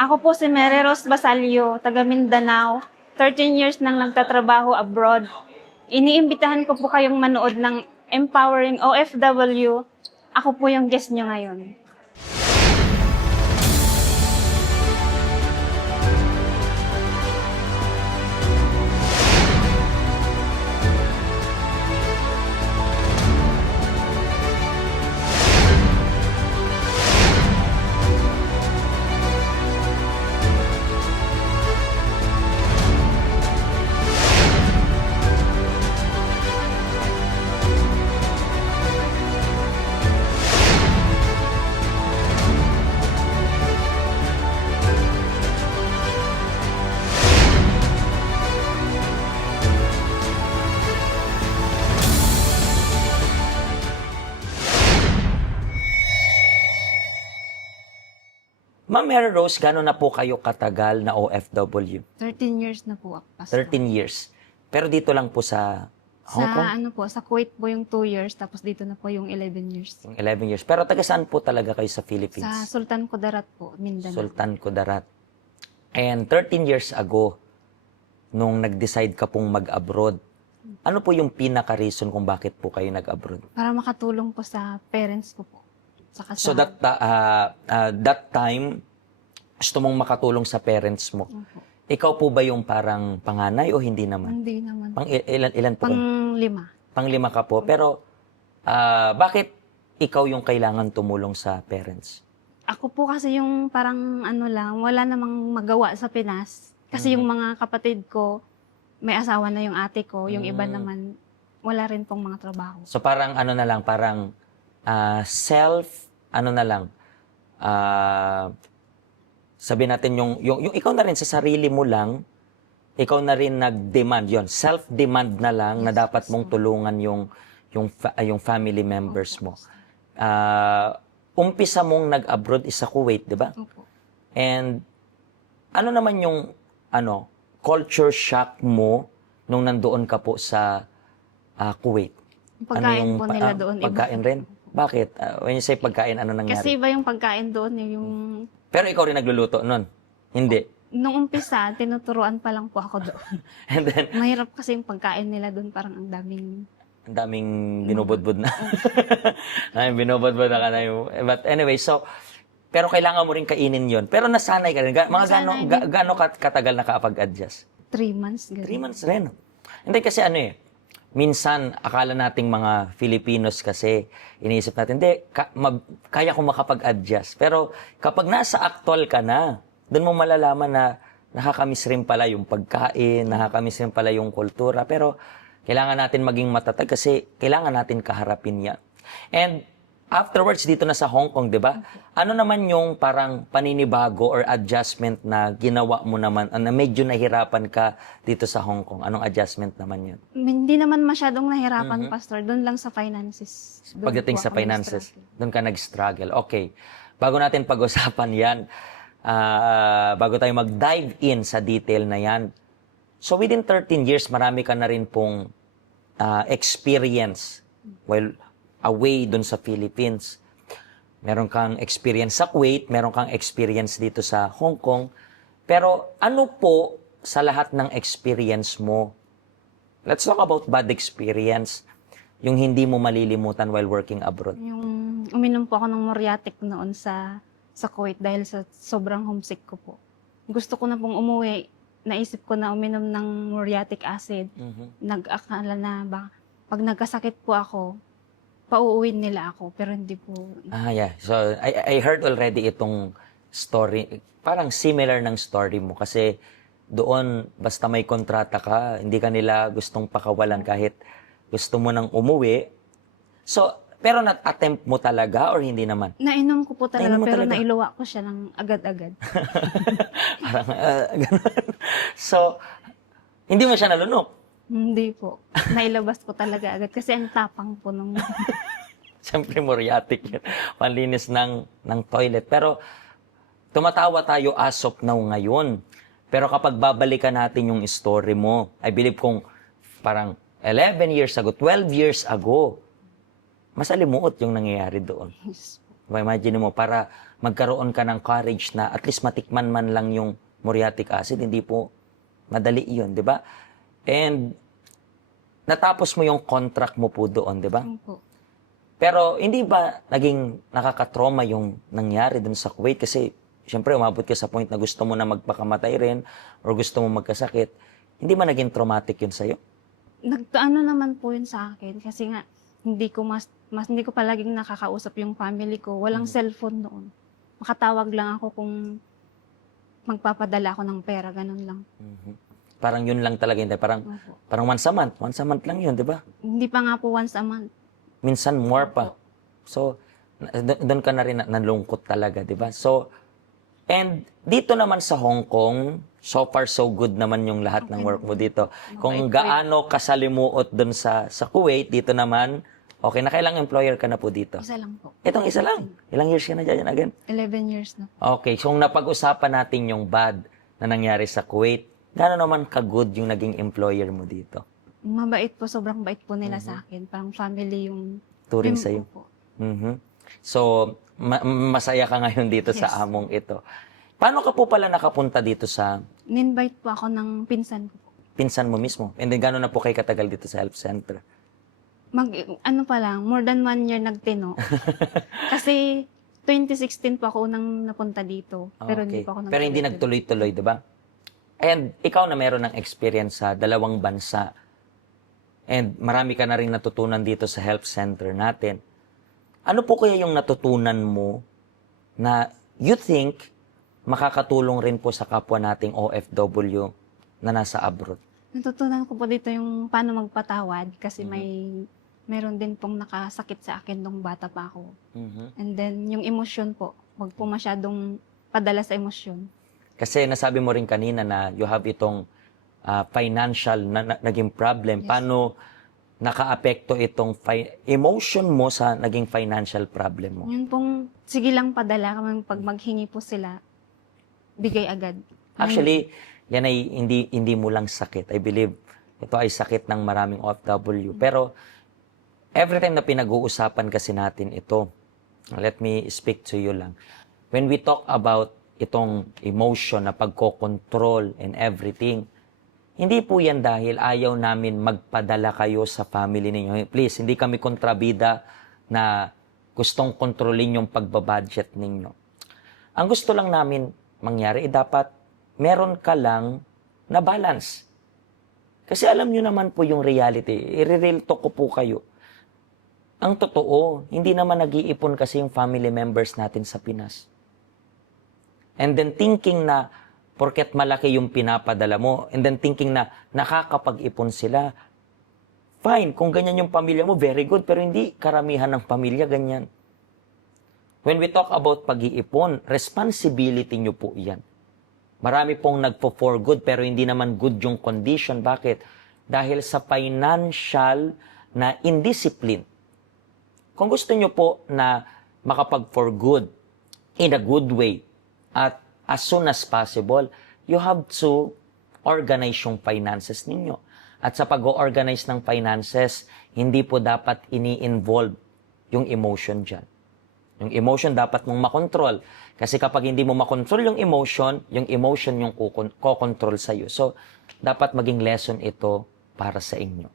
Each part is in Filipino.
Ako po si Mary Rose Basalio, taga Mindanao. 13 years nang nagtatrabaho abroad. Iniimbitahan ko po kayong manood ng Empowering OFW. Ako po yung guest nyo ngayon. Ma'am Mary Rose, gano'n na po kayo katagal na OFW? 13 years na po ako, Pastor. 13 years. Pero dito lang po sa Hong Kong? Sa Kuwait po yung 2 years, tapos dito na po yung 11 years. Yung 11 years. Pero taga saan po talaga kayo sa Philippines? Sa Sultan Kudarat po, Mindanao. Sultan Kudarat. And 13 years ago, nung nag-decide ka pong mag-abroad, ano po yung pinaka-reason kung bakit po kayo nag-abroad? Para makatulong po sa parents ko po. Saka So sa, that time, gusto mong makatulong sa parents mo. Opo. Ikaw po ba yung parang panganay o hindi naman? Hindi naman. Ilan po kayo? Pang-5. Pang-5 ka po. Pero bakit ikaw yung kailangan tumulong sa parents? Ako po kasi yung parang wala namang magawa sa Pinas. Kasi yung mga kapatid ko, may asawa na yung ate ko. Yung iba naman, wala rin pong mga trabaho. So parang parang sabi natin yung ikaw na rin sa sarili mo lang, ikaw na rin nag-demand yon, self-demand na lang na dapat mong tulungan yung family members mo. Umpisa mong nag-abroad is sa Kuwait, di ba? Opo. And ano naman yung culture shock mo nung nandoon ka po sa Kuwait? Yung pagkain po nila doon. iba. Pagkain rin? Bakit? When you say pagkain, ano nangyari? Kasi iba yung pagkain doon. Yung Pero ikaw rin nagluluto nun? Hindi. nung umpisa, tinuturuan pa lang po ako doon. And then, Mahirap kasi yung pagkain nila doon. Parang ang daming binubudbud na. Ay, binubudbud na ka na yung... But anyway, so, pero kailangan mo rin kainin yon. Pero nasanay ka rin. Mga Nasanay din. gaano katagal nakapag-adjust? 3 months. 3 Ganun. months rin. Hindi kasi minsan akala nating mga Filipinos kasi iniisip natin, hindi, kaya ko makapag-adjust. Pero kapag nasa actual ka na, doon mo malalaman na nakakamiss rin pala yung pagkain, nakakamiss rin pala yung kultura. Pero kailangan natin maging matatag kasi kailangan natin kaharapin yan. And afterwards, dito na sa Hong Kong, di ba? Ano naman yung parang paninibago or adjustment na ginawa mo naman, na medyo nahirapan ka dito sa Hong Kong? Anong adjustment naman yun? Hindi naman masyadong nahirapan, Pastor. Doon lang sa finances. Doon Pagdating po sa ako finances, nag-struggle. doon ka nag-struggle. Okay. Bago natin pag-usapan yan, bago tayo mag-dive in sa detail na yan, so within 13 years, marami ka na rin pong experience while away doon sa Philippines. Meron kang experience sa Kuwait, meron kang experience dito sa Hong Kong. Pero ano po sa lahat ng experience mo? Let's talk about bad experience, yung hindi mo malilimutan while working abroad. Yung uminom po ako ng Moriatic noon sa Kuwait dahil sa sobrang homesick ko po. Gusto ko na pong umuwi. Naisip ko na uminom ng Moriatic acid. Nag-akala na pag nagkasakit po ako, pauuwin nila ako, pero hindi po. Yeah. So, I heard already itong story. Parang similar ng story mo. Kasi doon, basta may kontrata ka, hindi ka nila gustong pakawalan kahit gusto mo nang umuwi. So, pero na-attempt mo talaga or hindi naman? Nainom ko po talaga, Nainom mo pero talaga? nailuwa ko siya ng agad-agad. Parang, ganun. So, hindi mo siya nalunok. Hindi po. Nailabas ko talaga agad kasi ang tapang po nung... Siyempre, Moriatic yun. Panlinis ng toilet. Pero, tumatawa tayo as of now ngayon. Pero kapag babalikan natin yung story mo, I believe kung parang 11 years ago, 12 years ago, masalimuot yung nangyayari doon. Imagine mo, para magkaroon ka ng courage na at least matikman man lang yung muriatic acid, hindi po madali yun, di ba? And natapos mo yung contract mo po doon, di ba? Opo. Pero hindi ba naging nakakatrauma yung nangyari dun sa Kuwait? Kasi syempre umabot ka sa point na gusto mo na magpakamatay rin or gusto mo magkasakit. Hindi ba naging traumatic yun sa'yo? Nagtaano naman po yun sa akin kasi nga hindi ko hindi ko palaging nakakausap yung family ko. Walang cellphone noon. Makatawag lang ako kung magpapadala ako ng pera, ganun lang. Parang yun lang talaga yun. Opo. Parang once a month. Once a month lang yun, di ba? Hindi pa nga po once a month. Minsan more pa. So, doon ka na rin nalungkot talaga, di ba? So, and dito naman sa Hong Kong, so far so good naman yung lahat ng work mo dito. Kung gaano kasalimuot doon sa Kuwait, dito naman, okay na, kailang employer ka na po dito? Isa lang po. Itong isa lang. Ilang years ka na dyan again? 11 years na. Okay, so kung napag-usapan natin yung bad na nangyari sa Kuwait, gaano naman ka-good yung naging employer mo dito? Mabait po, sobrang bait po nila sa akin. Parang family yung Turing yung sa'yo. po. So, masaya ka ngayon dito sa Yes. among ito. Paano ka po pala nakapunta dito sa Ninvite po ako ng pinsan ko. pinsan mo mismo? And then, gano'n na po kayo katagal dito sa health center? Ano pa lang, more than 1 year nagtino. Kasi 2016 po ako unang napunta dito. Pero hindi po ako Pero hindi nagtuloy-tuloy, di ba? And ikaw na meron ng experience sa dalawang bansa. And marami ka na rin natutunan dito sa health center natin. Ano po kaya yung natutunan mo na you think makakatulong rin po sa kapwa nating OFW na nasa abroad? Natutunan ko po dito yung paano magpatawad kasi meron din pong nakasakit sa akin nung bata pa ako. And then yung emosyon po, wag po masyadong padala sa emosyon. Kasi nasabi mo rin kanina na you have itong financial na naging problem. Yes. Paano nakaapekto itong emotion mo sa naging financial problem mo? Yun pong, sige lang padala, pag maghingi po sila, bigay agad. Actually, yan ay hindi mo lang sakit. I believe ito ay sakit ng maraming OFW. Pero every time na pinag-uusapan kasi natin ito, let me speak to you lang. When we talk about itong emotion na pagkokontrol and everything, hindi po yan dahil ayaw namin magpadala kayo sa family ninyo. Please, hindi kami kontrabida na gustong kontrolin yung pagbabudget ninyo. Ang gusto lang namin mangyari, dapat meron ka lang na balance. Kasi alam nyo naman po yung reality. I-real talk ko po kayo. Ang totoo, hindi naman nag-iipon kasi yung family members natin sa Pinas. And then thinking na porket malaki yung pinapadala mo, and then thinking na nakakapag-ipon sila, fine, kung ganyan yung pamilya mo, very good, pero hindi karamihan ng pamilya ganyan. When we talk about pag-iipon, responsibility nyo po yan. Marami pong nagpo-for good, pero hindi naman good yung condition. Bakit? Dahil sa financial na indiscipline. Kung gusto nyo po na makapag-for good, in a good way, at as soon as possible, you have to organize yung finances ninyo. At sa pag-organize ng finances, hindi po dapat ini-involve yung emotion dyan. Yung emotion dapat mong makontrol. Kasi kapag hindi mo makontrol yung emotion yung kokontrol sa'yo. So, dapat maging lesson ito para sa inyo.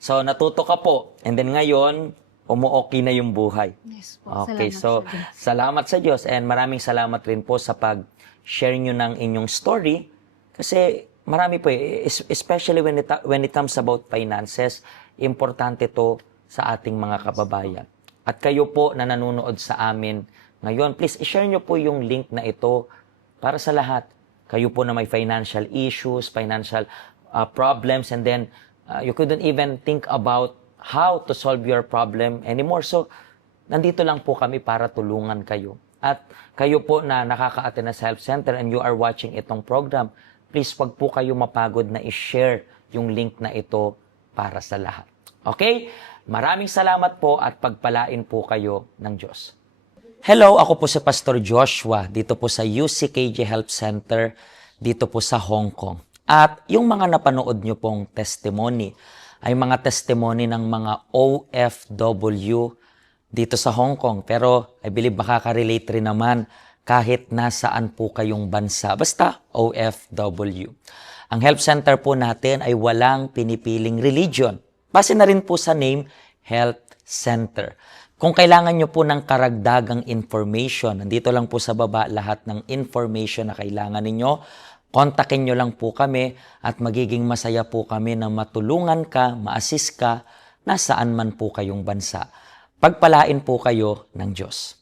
So, natuto ka po. And then ngayon, umuokay na yung buhay. Yes po. Okay, Salamat so sa Diyos. salamat sa Diyos and maraming salamat rin po sa pag-share nyo ng inyong story kasi marami po especially when it comes about finances, importante to sa ating mga kababayan. At kayo po na nanonood sa amin ngayon, please i-share nyo po yung link na ito para sa lahat. Kayo po na may financial issues, financial problems, and then you couldn't even think about how to solve your problem anymore. So, nandito lang po kami para tulungan kayo. At kayo po na nakaka-attend na sa health center and you are watching itong program, please wag po kayo mapagod na i-share yung link na ito para sa lahat. Okay? Maraming salamat po at pagpalain po kayo ng Diyos. Hello, ako po si Pastor Joshua dito po sa UCKJ Health Center dito po sa Hong Kong. At yung mga napanood nyo pong testimony ay mga testimony ng mga OFW dito sa Hong Kong. Pero I believe makaka-relate rin naman kahit nasaan po kayong bansa. Basta OFW. Ang help center po natin ay walang pinipiling religion. Base na rin po sa name, Health Center. Kung kailangan nyo po ng karagdagang information, nandito lang po sa baba lahat ng information na kailangan ninyo. Kontakin nyo lang po kami at magiging masaya po kami na matulungan ka, ma-assist ka, nasaan man po kayong bansa. Pagpalain po kayo ng Diyos.